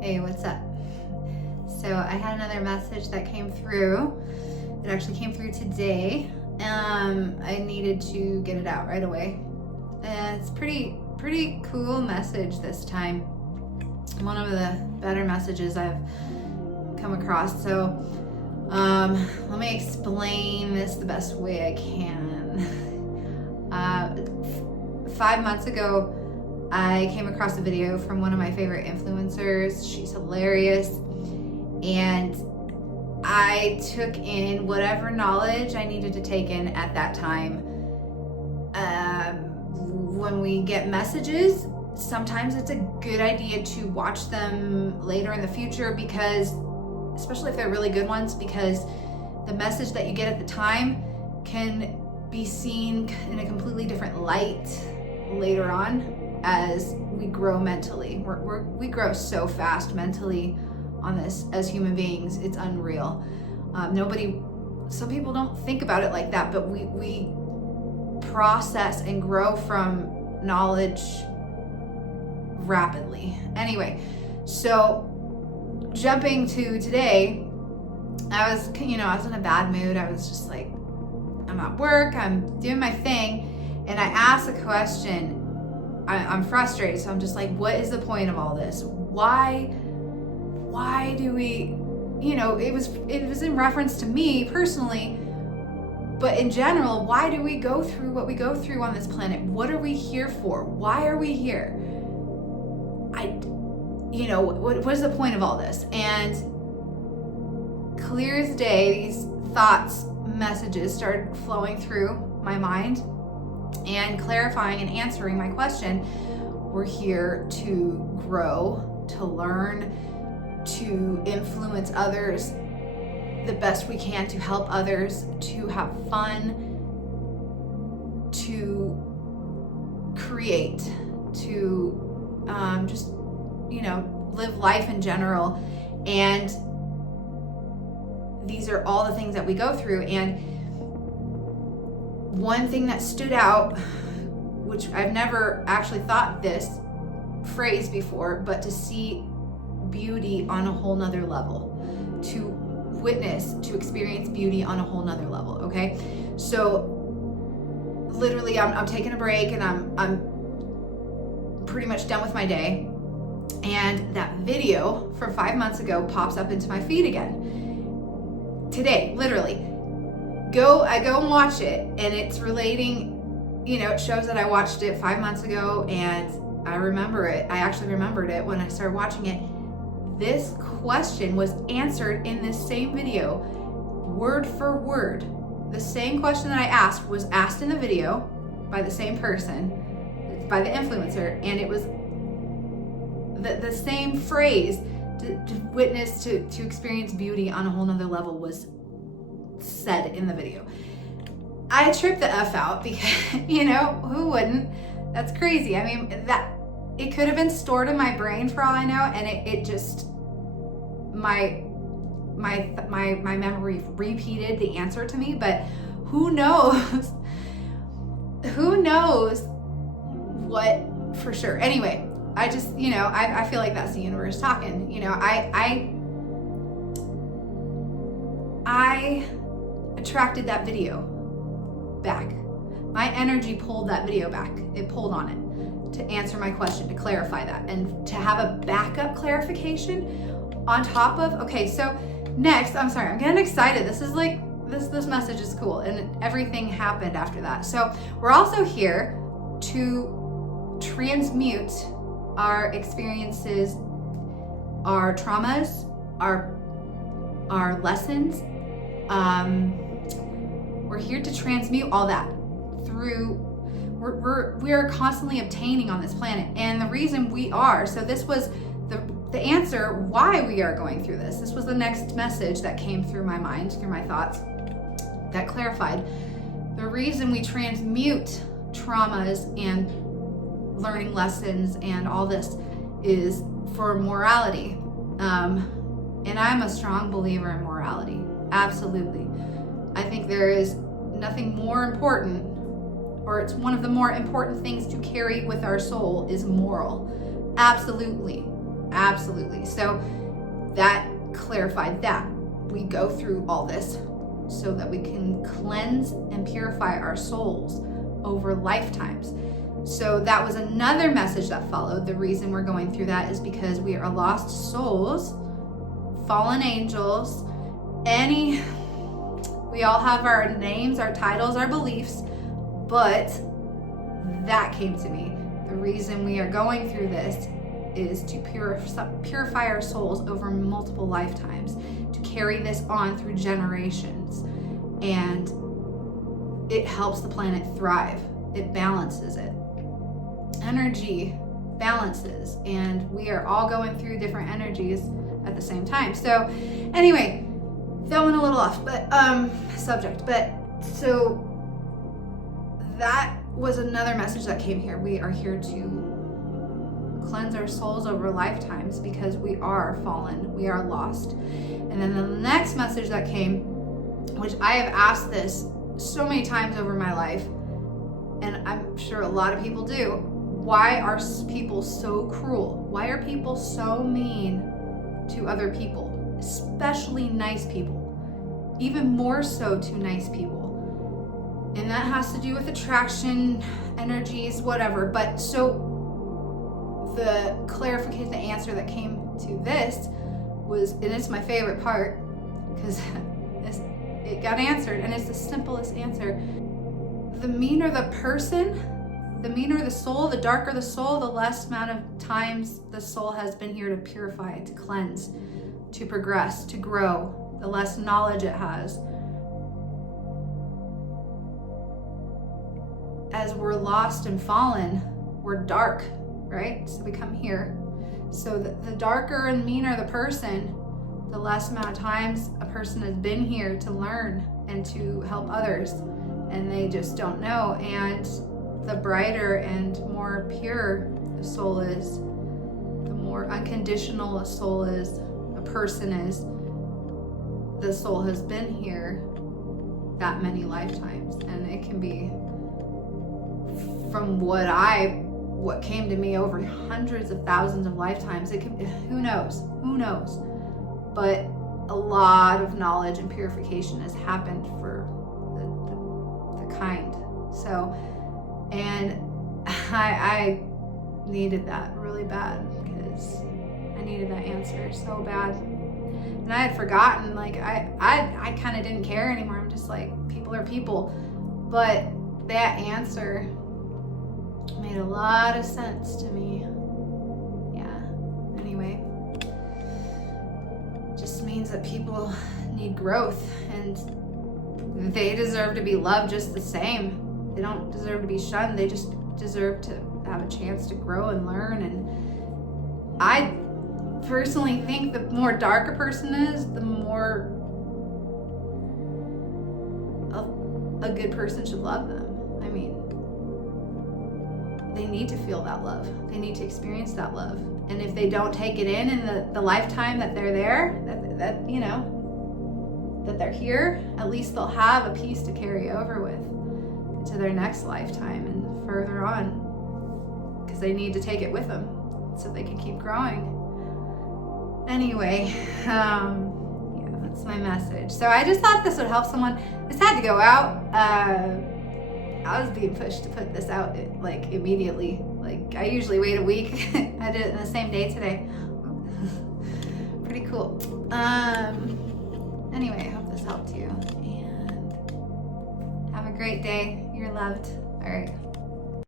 Hey, what's up? So I had another message that came through. It actually came through today. I needed to get it out right away. It's pretty cool message this time. One of the better messages I've come across. So let me explain this the best way I can. 5 months ago, I came across a video from one of my favorite influencers. She's hilarious. And I took in whatever knowledge I needed to take in at that time. When we get messages, sometimes it's a good idea to watch them later in the future, because, especially if they're really good ones, because the message that you get at the time can be seen in a completely different light later on as we grow mentally. We grow so fast mentally on this as human beings. It's unreal. Some people don't think about it like that, but we process and grow from knowledge rapidly. Anyway, so jumping to today, I was in a bad mood. I was just like, I'm at work, I'm doing my thing, and I asked a question. I'm frustrated, so I'm just like, what is the point of all this? Why do we, it was in reference to me personally, but in general, why do we go through what we go through on this planet? What are we here for? Why are we here? What is the point of all this? And clear as day, these thoughts, messages started flowing through my mind and clarifying and answering my question. We're here to grow, to learn, to influence others the best we can, to help others, to have fun, to create, to just live life in general. And these are all the things that we go through. And one thing that stood out, which I've never actually thought this phrase before, but to see beauty on a whole nother level, to witness, to experience beauty on a whole nother level. Okay, so literally I'm taking a break and I'm pretty much done with my day, and that video from 5 months ago pops up into my feed again today. Literally, I go and watch it, and it's relating, it shows that I watched it 5 months ago, and I remember it. I actually remembered it when I started watching it. This question was answered in this same video, word for word. The same question that I asked was asked in the video by the same person, by the influencer, and it was the same phrase, to witness, to experience beauty on a whole nother level, was said in the video. I tripped the F out because, who wouldn't? That's crazy. I mean, that it could have been stored in my brain for all I know, and it just, my memory repeated the answer to me, but who knows? Who knows what for sure? Anyway, I just, I feel like that's the universe talking. I attracted that video back. My energy pulled that video back. It pulled on it to answer my question, to clarify that, and to have a backup clarification on top of. Okay, so next, I'm getting excited. This is like, this message is cool, and everything happened after that. So we're also here to transmute our experiences, our traumas, our lessons. We're here to transmute all that through. We are constantly obtaining on this planet, and the reason we are. So this was the answer why we are going through this. This was the next message that came through my mind, through my thoughts, that clarified the reason we transmute traumas and learning lessons and all this is for morality. And I'm a strong believer in morality. Absolutely. I think there is nothing more important, or it's one of the more important things to carry with our soul, is moral. Absolutely. Absolutely. So that clarified that. We go through all this so that we can cleanse and purify our souls over lifetimes. So that was another message that followed. The reason we're going through that is because we are lost souls, fallen angels, we all have our names, our titles, our beliefs, but that came to me. The reason we are going through this is to purify our souls over multiple lifetimes, to carry this on through generations. And it helps the planet thrive. It balances it. Energy balances, and we are all going through different energies at the same time. So anyway, that went a little off, but subject. But so that was another message that came here. We are here to cleanse our souls over lifetimes because we are fallen, we are lost. And then the next message that came, which I have asked this so many times over my life, and I'm sure a lot of people do, why are people so cruel? Why are people so mean to other people, especially nice people? Even more so to nice people. And that has to do with attraction, energies, whatever. But so the clarification, the answer that came to this was, and it's my favorite part because it got answered, and it's the simplest answer. The meaner the person, the meaner the soul, the darker the soul, the less amount of times the soul has been here to purify, to cleanse, to progress, to grow, the less knowledge it has. As we're lost and fallen, we're dark, right? So we come here. So the darker and meaner the person, the less amount of times a person has been here to learn and to help others, and they just don't know. And the brighter and more pure the soul is, the more unconditional a soul is, a person is, the soul has been here that many lifetimes. And it can be, from what came to me, over hundreds of thousands of lifetimes. It can, who knows, but a lot of knowledge and purification has happened for the kind. So, and I needed that really bad, because I needed that answer so bad. And I had forgotten, like, I kind of didn't care anymore. I'm just like, people are people. But that answer made a lot of sense to me. Yeah. Anyway, just means that people need growth, and they deserve to be loved just the same. They don't deserve to be shunned. They just deserve to have a chance to grow and learn. And I personally think the more dark a person is, the more a good person should love them. I mean, they need to feel that love. They need to experience that love. And if they don't take it in the lifetime that they're there, that you know, that they're here, at least they'll have a piece to carry over with to their next lifetime and further on, because they need to take it with them so they can keep growing. Anyway, yeah, that's my message. So I just thought this would help someone. This had to go out. I was being pushed to put this out like immediately. Like, I usually wait a week. I did it in the same day today. Pretty cool. Anyway, I hope this helped you, and have a great day. You're loved. All right.